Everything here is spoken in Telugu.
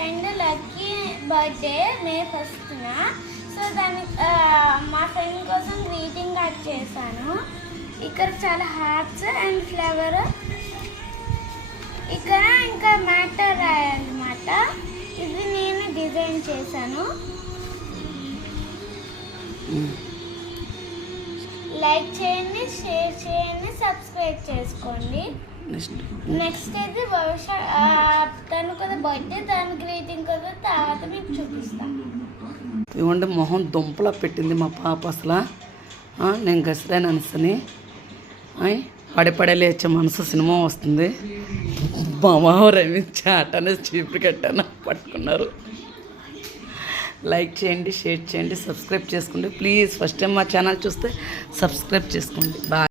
ఫ్రెండ్ లక్కీ బర్త్డే మే 1న. సో దానికి మా ఫ్రెండ్ కోసం గ్రీటింగ్ కార్డ్ చేశాను. ఇక్కడ చాలా హార్ట్స్ అండ్ ఫ్లవర్, ఇక్కడ ఇంకా మ్యాటర్ రాయాలన్నమాట. ఇది నేను డిజైన్ చేశాను. లైక్ చేయండి, షేర్ చేయండి, సబ్స్క్రైబ్ చేసుకోండి. నెక్స్ట్ అయితే తను కదా బర్త్డే, దాని గ్రీటింగ్ కదా తర్వాత మీకు చూపిస్తాను. ఇవ్వండి, మొహం దుంపలా పెట్టింది మా పాప. అసలు నేను గసిరాని అనుసని పడే లేచే మనసు సినిమా వస్తుంది. మా రవి చాటనే చీపురు కట్టాను పట్టుకున్నారు. లైక్ చేయండి, షేర్ చేయండి, సబ్స్క్రైబ్ చేసుకోండి ప్లీజ్. ఫస్ట్ టైం మా ఛానల్ చూస్తే సబ్స్క్రైబ్ చేసుకోండి. బాయ్.